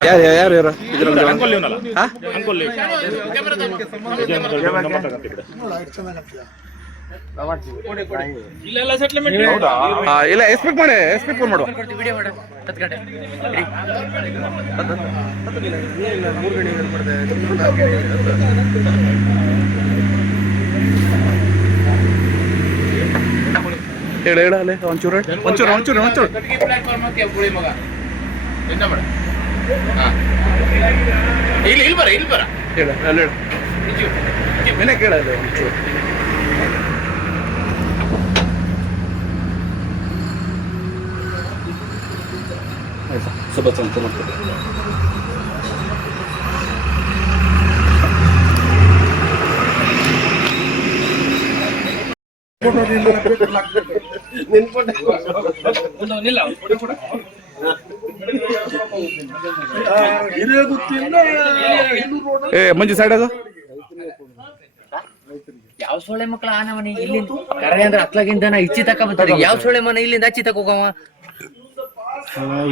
ಯಾರು ಯಾರು ಯಾರು ಇಲ್ಲ ಎಕ್ಸ್ಪೆಕ್ಟ್ ಮಾಡಿ ಎಕ್ಸ್ಪೆಕ್ಟ್ ಮಾಡು ಹೇಳ ಹೇಳ ಅಲ್ಲೇ ಒಂಚೂರು ಒಂಚೂರು ಒಂಚೂರು ಒಂಚೂರು ಇಲ್ಲಿ ಬರ ಹೇಳ ಅಲ್ಲ ಹೇಳ ಕೇಳಲ್ಲ ಒಂಚೂರು ಸ್ವಲ್ಪ ಸ್ವಲ್ಪ ಮಾಡ್ತಾರೆ ಏ ಮಂಜು ಸೈಡ್ ಅದು ಯಾವ ಸೊಳ್ಳೆ ಮಕ್ಕಳ ಆನ ಮನೆ ಇಲ್ಲಿಂದ ಕರೆ ಅಂದ್ರೆ ಅತ್ಲಾಗಿಂದ ಇಚ್ಚಿ ತಕ ಬರ್ತಾರೆ. ಯಾವ ಸೊಳ್ಳೆ ಮನೆ ಇಲ್ಲಿಂದ ಹಚ್ಚಿ ತಕ ಹೋಗವ.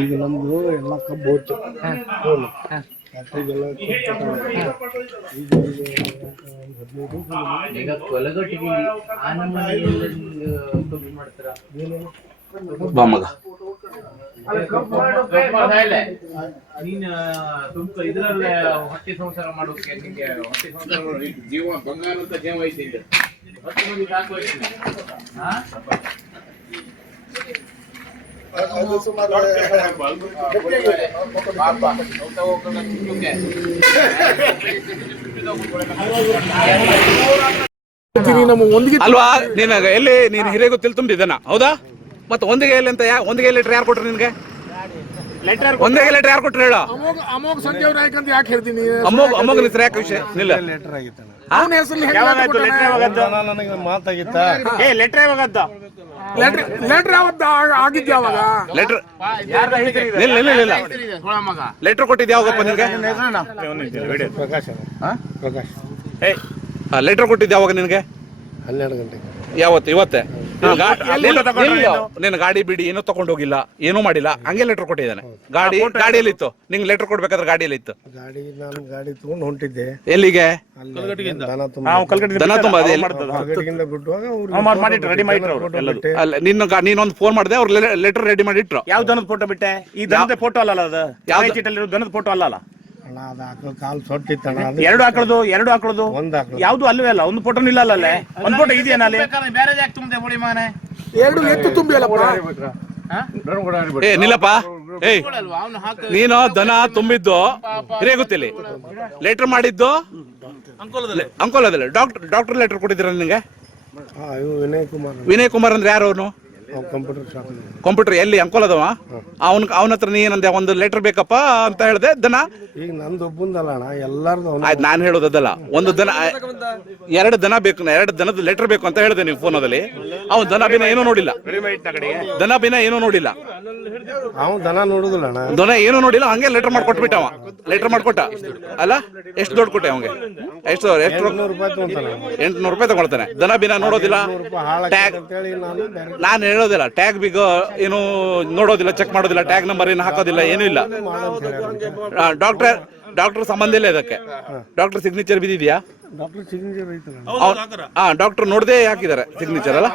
ಈಗ ನಮ್ದು ಎಲ್ಲ ಕಬ್ಬು ಹೋಯ್ತು. ಈಗ ಕೊಲಗಟ್ಟಿಗೆ ಆನ ಮನೆಯಲ್ಲಿ ಮಾಡ್ತಾರ ಬಾ ಮಗ ನೀನ್ ತುಂಬ ಇದ್ರಲ್ಲೇ ಹೊಟ್ಟೆ ಸಂಸಾರ ಮಾಡೋಕೆ ನಿಂಗೆ ಹೊಟ್ಟೆ ಸಂಸಾರ ಜೀವ ಬಂಗಾರ ಅಂತ ಜೀವ ಐತಿ ಈಗ 10 ಮಂದಿ ಸಾಕು ಐತಿ. ಅಲ್ವಾ ನೀನ್ ಎಲ್ಲಿ ನೀನ್ ಹಿರೇಗೊತ್ತಿಲ್ ತುಂಬಿದನ ಹೌದಾ ಮತ್ತೆ ಒಂದಿಗೆ ಎಲ್ಲಿ ಅಂತ ಒಂದಿಗೆ ಲೆಟರ್ ಯಾರು ಕೊಟ್ರಿ ನಿನ್ಗೆ ಒಂದೇ ಲೆಟರ್ ಯಾರು ಕೊಟ್ರಿ ಹೇಳ ಅಮೋಘ ಸಂಜೀವ್ ನಾಯ್ಕ ಅಂತ ಯಾಕೆ ಹೇಳ್ತೀನಿ ಅಮ್ಮೋಗ ಹೆಸರು ಯಾಕೆ ವಿಷಯ ನಿಲ್ಲ ಲೆಟರ್ ಆಗಿತ್ತು ಅವನ ಹೆಸರಲ್ಲಿ ನನಗೆ ಮಾತಾಗಿತ್ತ ಲೆಟರ್ ಯಾವಾಗದ್ದ ಲೆಟರ್ ಯಾವತ್ತ ಆಗಿದ್ದ ಯಾವಾಗ ಲೆಟರ್ ಇಲ್ಲ ಇಲ್ಲ ಇಲ್ಲ ಲೆಟರ್ ಕೊಟ್ಟಿದ್ದ ಯಾವಾಗಪ್ಪ ನಿನ್ಗೆ ಪ್ರಕಾಶ್ ಪ್ರಕಾಶ್ ಲೆಟರ್ ಕೊಟ್ಟಿದ್ದ ಯಾವಾಗ ನಿನ್ಗೆ 12 ಗಂಟೆಗೆ ಯಾವತ್ತು ಇವತ್ತೇ ನೀನು ಗಾಡಿ ಬಿಡಿ ಏನೂ ತಗೊಂಡು ಹೋಗಿಲ್ಲ ಏನೂ ಮಾಡಿಲ್ಲ ಹಂಗೆ ಲೆಟರ್ ಕೊಟ್ಟಿದ್ದಾನೆ ಗಾಡಿಯಲ್ಲಿ ಇತ್ತು ನಿಂಗೆ ಲೆಟರ್ ಕೊಡ್ಬೇಕಾದ್ರೆ ಗಾಡಿಯಲ್ಲಿ ಇತ್ತು ನಾನು ಗಾಡಿ ತಗೊಂಡು ಹೊಂಟಿದ್ದೆ ಎಲ್ಲಿಗೆ ದನ ತುಂಬ ಅಲ್ಲ ನೀನೊಂದು ಫೋನ್ ಮಾಡಿದೆ ಅವ್ರು ಲೆಟರ್ ರೆಡಿ ಮಾಡಿ ಇಟ್ರು ಯಾವ ದನದ ಫೋಟೋ ಬಿಟ್ಟೆ ಈ ದನದ ಫೋಟೋ ಅಲ್ಲ ಅದು ಯಾವ ಚೀಟಲ್ಲಿ ದನದ ಫೋಟೋ ಅಲ್ಲ ಎರಡು ಆಕಳದು ಯಾವ್ದು ಅಲ್ವೇ ಅಲ್ಲ ಒಂದು ಫೋಟೋ ಇಲ್ಲ ಅಲ್ಲೇ ಒಂದು ಫೋಟೋ ಇದೆಯಾ ಬೇರೆ ಯಾಕೆ ತುಂಬದೆ ಹೊಡಿ ಮಗನೇ ಎರಡು ಎತ್ತು ತುಂಬಿ ಏ ನಿಲ್ಲಪ್ಪ ಏಯ್ ನೀನು ದನ ತುಂಬಿದ್ದು ಹಿರೇಗುತ್ತಿಲಿ ಲೆಟರ್ ಮಾಡಿದ್ದು ಅಂಕೋಲದಲ್ಲಿ ಡಾಕ್ಟರ್ ಲೆಟರ್ ಕೊಟ್ಟಿದ್ದೀರ ನಿನಗೆ ವಿನಯ್ ಕುಮಾರ್ ಅಂದ್ರೆ ಯಾರು ಅವನು ಕಂಪ್ಯೂಟರ್ ಎಲ್ಲಿ ಅಂಕೋಲದವ ಅವನ ಹತ್ರ ನೀ ಏನಂದೆ ಒಂದು ಲೆಟರ್ ಬೇಕಪ್ಪ ಅಂತ ಹೇಳ್ದೆ ದನ ಈಗ ನಂದು ಒಬ್ಬಂದಲ್ಲ ಎಲ್ಲಾರ್ದು ಆಯ್ತು ನಾನು ಹೇಳೋದಲ್ಲ ಒಂದು ದನ 2 ದನ ಬೇಕು 2 ದನದ ಲೆಟರ್ ಬೇಕು ಅಂತ ಹೇಳಿದೆ ನೀವು ಫೋನದಲ್ಲಿ ಅವ್ನು ದನ ಬಿನ ಏನೂ ನೋಡಿಲ್ಲ ಏನೂ ನೋಡಿಲ್ಲ ಅವ್ನು ದನ ನೋಡುದಿಲ್ಲ ದನ ಏನೂ ನೋಡಿಲ್ಲ ಹಂಗೆ ಲೆಟರ್ ಮಾಡ್ಕೊಟ್ಬಿಟ್ಟ ಅವ ಲೆಟರ್ ಮಾಡ್ಕೊಟ್ಟ ಅಲ್ಲ ಎಷ್ಟು ದುಡ್ಡು ಕೊಟ್ಟೆ ಅವಂಗೆ ಎಷ್ಟು ₹800 ತಗೊಳ್ತಾನೆ ದನ ಬಿನ ನೋಡೋದಿಲ್ಲ ಟ್ಯಾಗ್ ನಾನು ಹೇಳೋದಿಲ್ಲ ಟ್ಯಾಗ್ ಬಿಗ ಏನು ನೋಡೋದಿಲ್ಲ ಚೆಕ್ ಮಾಡೋದಿಲ್ಲ ಟ್ಯಾಗ್ ನಂಬರ್ ಏನು ಹಾಕೋದಿಲ್ಲ ಏನೂ ಇಲ್ಲ ಡಾಕ್ಟರ್ ಸಂಬಂಧ ಇಲ್ಲ ಇದಕ್ಕೆ ಡಾಕ್ಟರ್ ಸಿಗ್ನೇಚರ್ ಬಿದ್ದಿದ್ಯಾ ಡಾಕ್ಟರ್ ನೋಡದೆ ಹಾಕಿದ್ದಾರೆ ಸಿಗ್ನೇಚರ್ ಅಲ್ಲ